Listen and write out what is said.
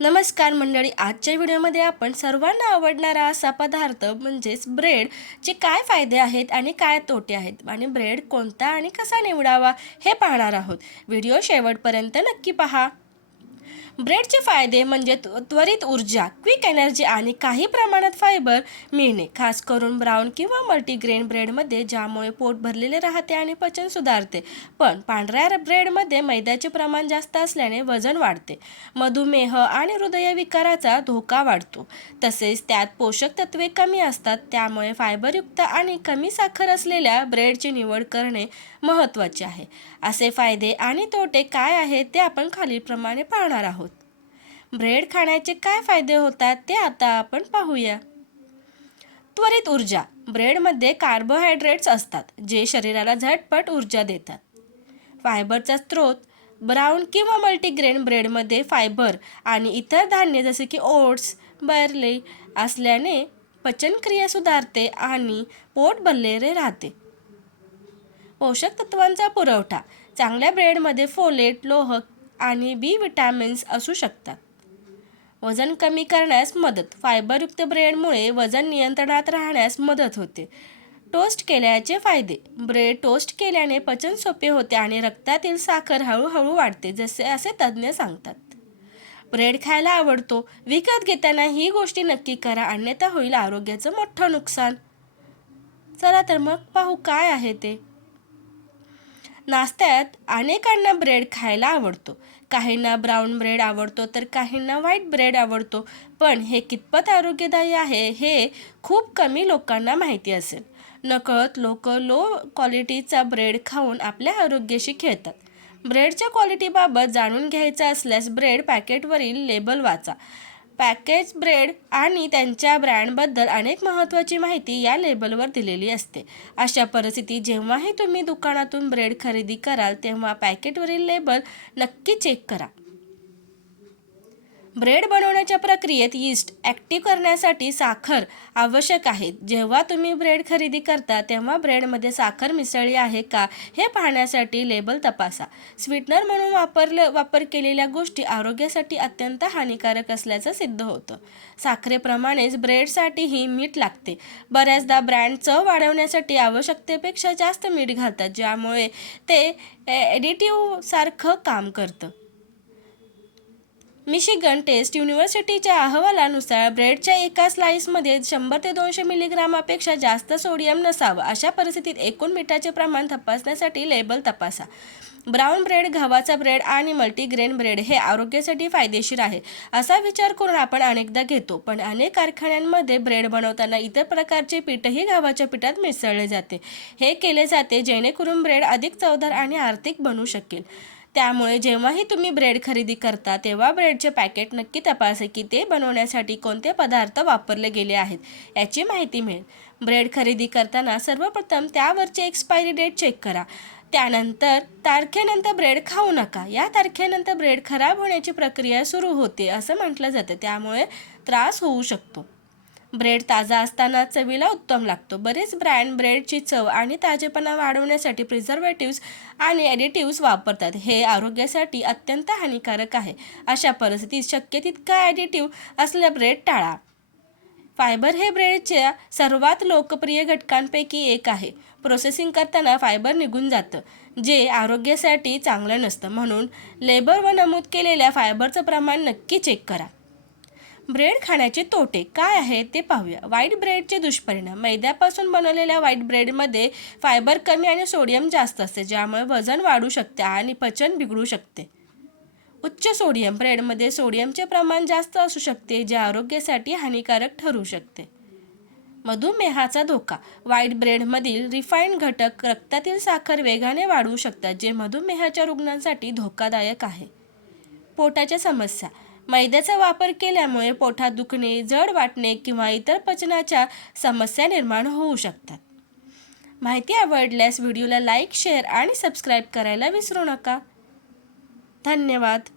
नमस्कार मंडळी, आजच्या व्हिडिओमध्ये आपण सर्वांना आवडणारा असा पदार्थ म्हणजेच ब्रेडचे काय फायदे आहेत आणि काय तोटे आहेत आणि ब्रेड कोणता आणि कसा निवडावा हे पाहणार आहोत. व्हिडिओ शेवटपर्यंत नक्की पहा. ब्रेडचे फायदे म्हणजे त्वरित ऊर्जा, क्विक एनर्जी आणि काही प्रमाणात फायबर मिळणे, खास करून ब्राऊन किंवा मल्टीग्रेन ब्रेडमध्ये, ज्यामुळे पोट भरलेले राहते आणि पचन सुधारते. पण पांढऱ्या ब्रेडमध्ये मैद्याचे प्रमाण जास्त असल्याने वजन वाढते, मधुमेह आणि हृदयविकाराचा धोका वाढतो. तसेच त्यात पोषक तत्वे कमी असतात, त्यामुळे फायबरयुक्त आणि कमी साखर असलेल्या ब्रेडची निवड करणे महत्त्वाचे आहे. असे फायदे आणि तोटे काय आहेत ते आपण खालीलप्रमाणे पाहणार आहोत. ब्रेड खाण्याचे काय फायदे होतात ते आता आपण पाहूया. त्वरित ऊर्जा. ब्रेडमध्ये कार्बोहायड्रेट्स असतात, जे शरीराला झटपट ऊर्जा देतात. फायबरचा स्रोत. ब्राऊन किंवा मल्टीग्रेन ब्रेडमध्ये फायबर आणि इतर धान्य जसे की ओट्स, बार्ली असल्याने पचनक्रिया सुधारते आणि पोट भरलेले राहते. पोषक तत्वांचा पुरवठा. चांगल्या ब्रेडमध्ये फोलेट, लोह आणि बी विटॅमिन्स असू शकतात. वजन कमी करण्यास मदत. फायबरयुक्त ब्रेडमुळे वजन नियंत्रणात राहण्यास मदत होते. टोस्ट केल्याचे फायदे. ब्रेड टोस्ट केल्याने पचन सोपे होते आणि रक्तातील साखर हळूहळू वाढते, असे तज्ज्ञ सांगतात. ब्रेड खायला आवडतो. विकत घेताना ही गोष्टी नक्की करा, अन्यथा होईल आरोग्याचं मोठं नुकसान. चला तर मग पाहू काय आहे ते. नाश्त्यात अनेकांना ब्रेड खायला आवडतो. काहींना ब्राऊन ब्रेड आवडतो तर काहींना व्हाईट ब्रेड आवडतो. पण हे कितपत आरोग्यदायी आहे हे खूप कमी लोकांना माहिती असेल. नकळत लोक लो क्वालिटीचा ब्रेड खाऊन आपल्या आरोग्याशी खेळतात. ब्रेडच्या क्वालिटीबाबत जाणून घ्यायचं असल्यास ब्रेड पॅकेटवरील लेबल वाचा. पॅकेज ब्रेड आणि त्यांच्या ब्रँडबद्दल अनेक महत्त्वाची माहिती या लेबलवर दिलेली असते. अशा परिस्थितीत जेव्हाही तुम्ही दुकानातून ब्रेड खरेदी कराल तेव्हा पॅकेटवरील लेबल नक्की चेक करा. ब्रेड बनवण्याच्या प्रक्रियेत यीस्ट ॲक्टिव्ह करण्यासाठी साखर आवश्यक आहे. जेव्हा तुम्ही ब्रेड खरेदी करता तेव्हा ब्रेडमध्ये साखर मिसळली आहे का हे पाहण्यासाठी लेबल तपासा. स्वीटनर म्हणून वापर केलेल्या गोष्टी आरोग्यासाठी अत्यंत हानिकारक असल्याचं सिद्ध होतं. साखरेप्रमाणेच ब्रेडसाठीही मीठ लागते. बऱ्याचदा ब्रँड चव वाढवण्यासाठी आवश्यकतेपेक्षा जास्त मीठ घालतात, ज्यामुळे ते ॲडिटिव्ह सारखं काम करतं. मिशिगन टेस्ट युनिव्हर्सिटीच्या अहवालानुसार ब्रेडच्या एका स्लाइसमध्ये 100 ते 200 मिलीग्रामापेक्षा जास्त सोडियम नसावं. अशा परिस्थितीत एकूण मिठाचे प्रमाण तपासण्यासाठी लेबल तपासा. ब्राऊन ब्रेड, गव्हाचा ब्रेड आणि मल्टीग्रेन ब्रेड हे आरोग्यासाठी फायदेशीर आहे असा विचार करून आपण अनेकदा घेतो. पण अनेक कारखान्यांमध्ये ब्रेड बनवताना इतर प्रकारचे पीठही गव्हाच्या पिठात मिसळले जाते. हे केले जाते जेणेकरून ब्रेड अधिक चवदार आणि आर्थिक बनू शकेल. त्यामुळे जेव्हाही तुम्ही ब्रेड खरेदी करता तेव्हा ब्रेडचे पॅकेट नक्की तपासा की ते बनवण्यासाठी कोणते पदार्थ वापरले गेले आहेत याची माहिती मिळेल. ब्रेड खरेदी करताना सर्वप्रथम त्यावरची एक्सपायरी डेट चेक करा. त्यानंतर तारखेनंतर ब्रेड खाऊ नका. या तारखेनंतर ब्रेड खराब होण्याची प्रक्रिया सुरू होते असं म्हटलं जातं, त्यामुळे त्रास होऊ शकतो. ब्रेड ताजा असताना चवीला उत्तम लागतो. बरेच ब्रँड ब्रेडची चव आणि ताजेपणा वाढवण्यासाठी प्रिझर्वेटिव्स आणि ॲडिटिव्स वापरतात. हे आरोग्यासाठी अत्यंत हानिकारक आहे. अशा परिस्थितीत शक्य तितका ॲडिटिव्ह असलेला ब्रेड टाळा. फायबर हे ब्रेडच्या सर्वात लोकप्रिय घटकांपैकी एक आहे. प्रोसेसिंग करताना फायबर निघून जातं, जे आरोग्यासाठी चांगलं नसतं. म्हणून लेबलवर नमूद केलेल्या फायबरचं प्रमाण नक्की चेक करा. ब्रेड खाण्याचे तोटे काय आहेत ते पाहूया. व्हाईट ब्रेडचे दुष्परिणाम. मैद्यापासून बनवलेल्या व्हाईट ब्रेडमध्ये फायबर कमी आणि सोडियम जास्त असते, ज्यामुळे वजन वाढू शकते आणि पचन बिघडू शकते. उच्च सोडियम. ब्रेडमध्ये सोडियमचे प्रमाण जास्त असू शकते, जे आरोग्यासाठी हानिकारक ठरू शकते. मधुमेहाचा धोका. व्हाईट ब्रेडमधील रिफाईंड घटक रक्तातील साखर वेगाने वाढवू शकतात, जे मधुमेहाच्या रुग्णांसाठी धोकादायक आहे. पोटाच्या समस्या. मैद्याचा वापर केल्यामुळे पोटात दुखणे, जड वाटणे किंवा इतर पचनाच्या समस्या निर्माण होऊ शकतात. माहिती आवडल्यास व्हिडिओला लाईक, शेअर आणि सबस्क्राईब करायला विसरू नका. धन्यवाद.